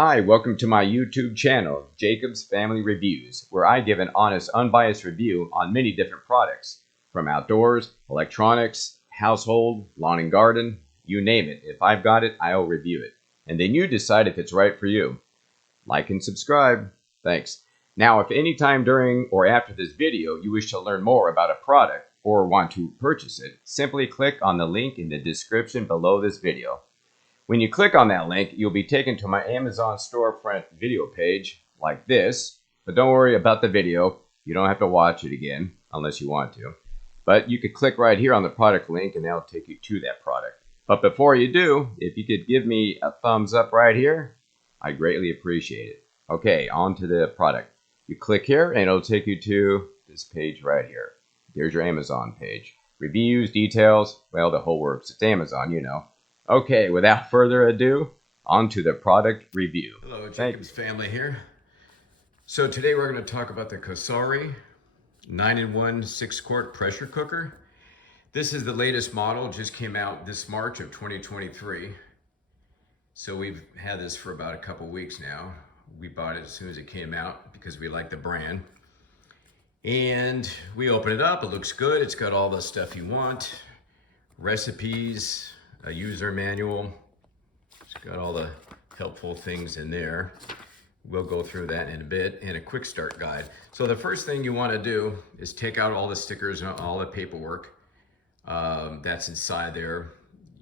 Hi, welcome to my YouTube channel, Jacob's Family Reviews, where I give an honest, unbiased review on many different products, from outdoors, electronics, household, lawn and garden, you name it. If I've got it, I'll review it. And then you decide if it's right for you. Like and subscribe. Thanks. Now, if any time during or after this video you wish to learn more about a product or want to purchase it, simply click on the link in the description below this video. When you click on that link, you'll be taken to my Amazon storefront video page like this. But don't worry about the video. You don't have to watch it again unless you want to. But you could click right here on the product link and that'll take you to that product. But before you do, if you could give me a thumbs up right here, I greatly appreciate it. Okay, on to the product. You click here and it'll take you to this page right here. There's your Amazon page. Reviews, details, well, the whole works. It's Amazon, you know. Okay, without further ado, on to the product review. Hello, Jacob's family here. So today we're going to talk about the COSORI 9-in-1 6-quart pressure cooker. This is the latest model, just came out this March of 2023. So we've had this for about a couple weeks now. We bought it as soon as it came out because we like the brand. And we open it up, it looks good. It's got all the stuff you want, recipes, a user manual. It's got all the helpful things in there. We'll go through that in a bit, and a quick start guide. So the first thing you want to do is take out all the stickers and all the paperwork that's inside there.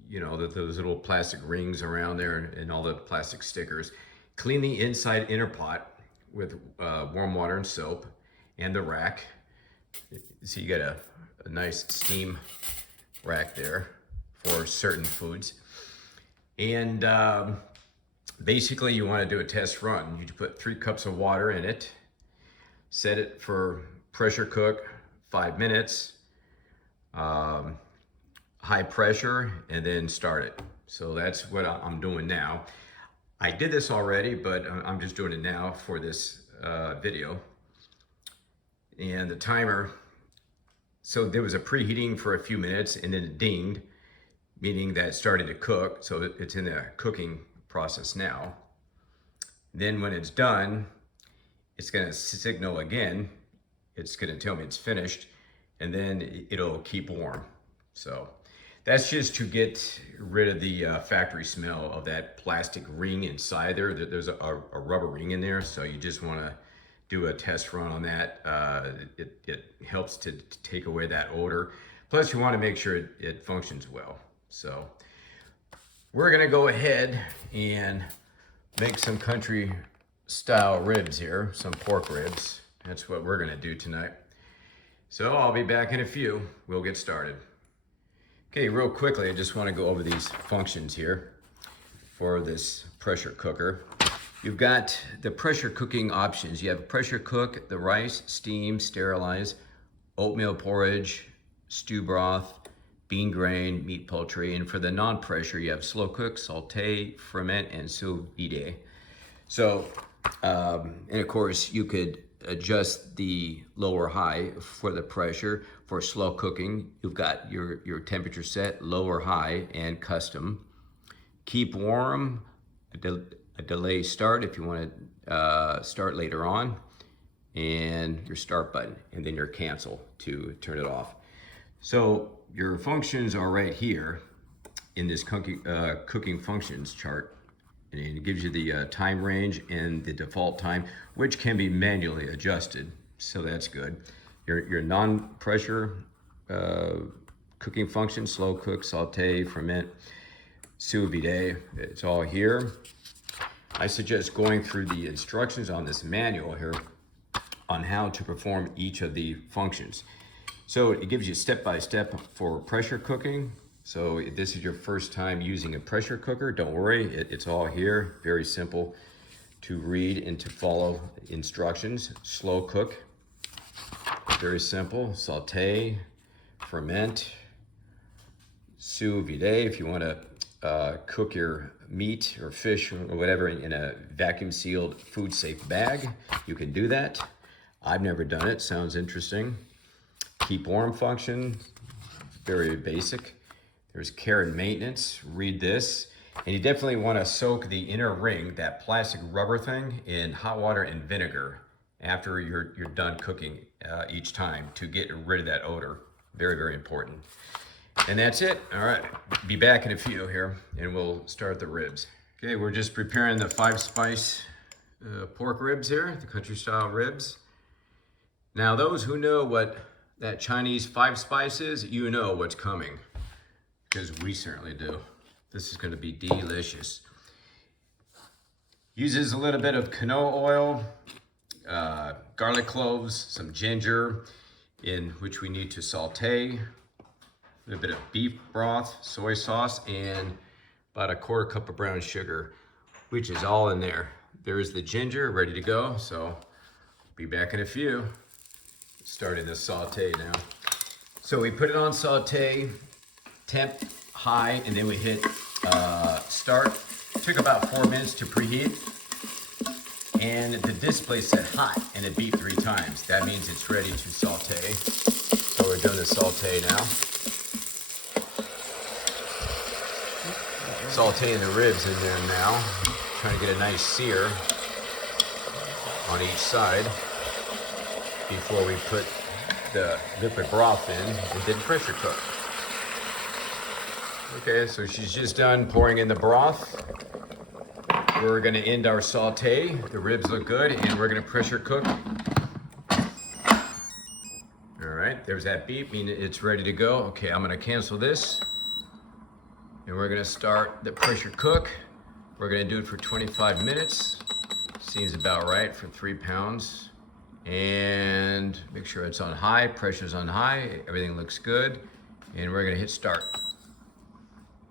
You know, those little plastic rings around there and all the plastic stickers. Clean the inside inner pot with warm water and soap, and the rack. So you got a nice steam rack there for certain foods. And basically you want to do a test run. You put 3 cups of water in it, set it for pressure cook 5 minutes, high pressure, and then start it. So that's what I'm doing now. I did this already, but I'm just doing it now for this video. And the timer, so there was a preheating for a few minutes and then it dinged, meaning that it started to cook. So it's in the cooking process now. Then when it's done, it's gonna signal again. It's gonna tell me it's finished, and then it'll keep warm. So that's just to get rid of the factory smell of that plastic ring inside there. There's a rubber ring in there, so you just wanna do a test run on that. It helps to take away that odor. Plus you wanna make sure it functions well. So we're gonna go ahead and make some country style ribs here, some pork ribs. That's what we're gonna do tonight. So I'll be back in a few. We'll get started. Okay, real quickly, I just wanna go over these functions here for this pressure cooker. You've got the pressure cooking options. You have pressure cook, the rice, steam, sterilize, oatmeal porridge, stew broth, bean grain, meat, poultry. And for the non-pressure, you have slow cook, saute, ferment, and sous vide. So, and of course, you could adjust the low or high for the pressure. For slow cooking, you've got your temperature set, low or high, and custom. Keep warm, a delay start if you want to start later on, and your start button, and then your cancel to turn it off. So your functions are right here in this cooking functions chart, and it gives you the time range and the default time, which can be manually adjusted. So that's good. Your non-pressure cooking function, slow cook, saute, ferment, sous vide, it's all here. I suggest going through the instructions on this manual here on how to perform each of the functions. So it gives you step-by-step for pressure cooking. So if this is your first time using a pressure cooker, don't worry, it's all here. Very simple to read and to follow instructions. Slow cook, very simple. Saute, ferment, sous vide. If you want to cook your meat or fish or whatever in a vacuum sealed food safe bag, you can do that. I've never done it, sounds interesting. Keep warm function, very basic. There's care and maintenance, read this. And you definitely want to soak the inner ring, that plastic rubber thing, in hot water and vinegar after you're done cooking each time to get rid of that odor. Very, very important. And that's it. All right, be back in a few here and we'll start the ribs. Okay, we're just preparing the 5-spice pork ribs here, the country style ribs. Now those who know what that Chinese 5-spice is, you know what's coming, because we certainly do. This is going to be delicious. Uses a little bit of canola oil, garlic cloves, some ginger, in which we need to saute, a little bit of beef broth, soy sauce, and about a 1/4 cup of brown sugar, which is all in there. There's the ginger ready to go, so be back in a few. Starting the saute now. So we put it on saute, temp high, and then we hit start. It took about 4 minutes to preheat. And the display said hot, and it beeped 3 times. That means it's ready to saute. So we're doing the saute now. Sauteing the ribs in there now. Trying to get a nice sear on each side before we put the liquid broth in and then pressure cook. Okay, so she's just done pouring in the broth. We're gonna end our saute. The ribs look good, and we're gonna pressure cook. All right, there's that beep, meaning it's ready to go. Okay, I'm gonna cancel this, and we're gonna start the pressure cook. We're gonna do it for 25 minutes. Seems about right for 3 pounds. And make sure it's on high, pressure's on high, everything looks good. And we're gonna hit start.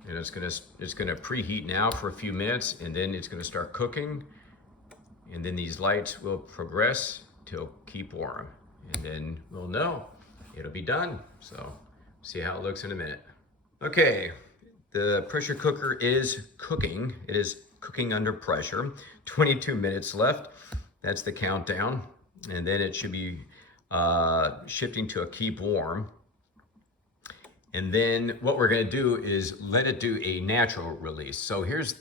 And it's gonna preheat now for a few minutes, and then it's gonna start cooking. And then these lights will progress till keep warm. And then we'll know it'll be done. So see how it looks in a minute. Okay, the pressure cooker is cooking. It is cooking under pressure. 22 minutes left. That's the countdown. And then it should be shifting to a keep warm. And then what we're gonna do is let it do a natural release. So here's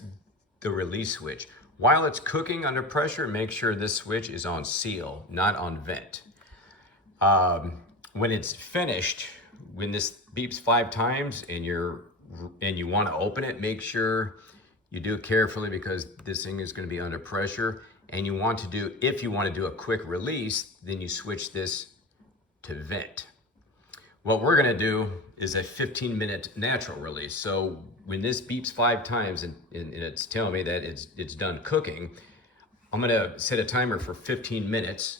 the release switch. While it's cooking under pressure, make sure this switch is on seal, not on vent. When it's finished, when this beeps 5 times and you wanna open it, make sure you do it carefully, because this thing is gonna be under pressure. And you want to do, if you want to do a quick release, then you switch this to vent. What we're gonna do is a 15-minute natural release. So when this beeps 5 times and it's telling me that it's done cooking, I'm gonna set a timer for 15 minutes.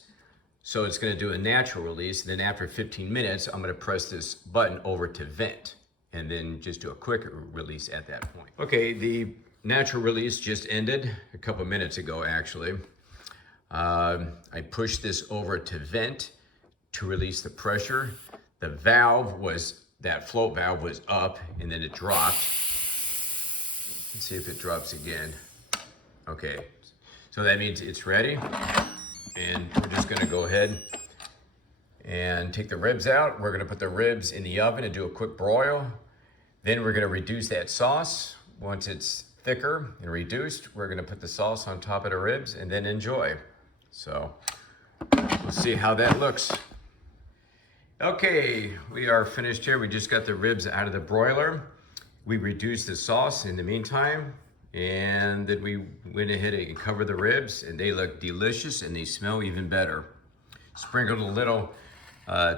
So it's gonna do a natural release. And then after 15 minutes, I'm gonna press this button over to vent, and then just do a quick release at that point. Okay, the natural release just ended a couple minutes ago, actually. I pushed this over to vent to release the pressure. The valve that float valve was up, and then it dropped. Let's see if it drops again. Okay, so that means it's ready. And we're just gonna go ahead and take the ribs out. We're gonna put the ribs in the oven and do a quick broil. Then we're gonna reduce that sauce. Once it's thicker and reduced, we're gonna put the sauce on top of the ribs and then enjoy. So we'll see how that looks. Okay, we are finished here. We just got the ribs out of the broiler. We reduced the sauce in the meantime, and then we went ahead and covered the ribs, and they look delicious and they smell even better. Sprinkled a little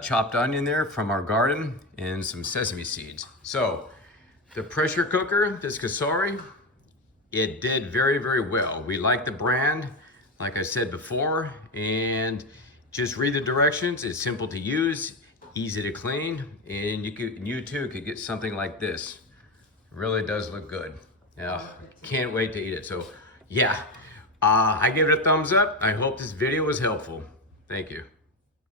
chopped onion there from our garden and some sesame seeds. So the pressure cooker, this COSORI, it did very, very well. We like the brand, like I said before, and just read the directions. It's simple to use, easy to clean, and you too could get something like this. It really does look good. Can't wait to eat it. So yeah, I give it a thumbs up. I hope this video was helpful. Thank you.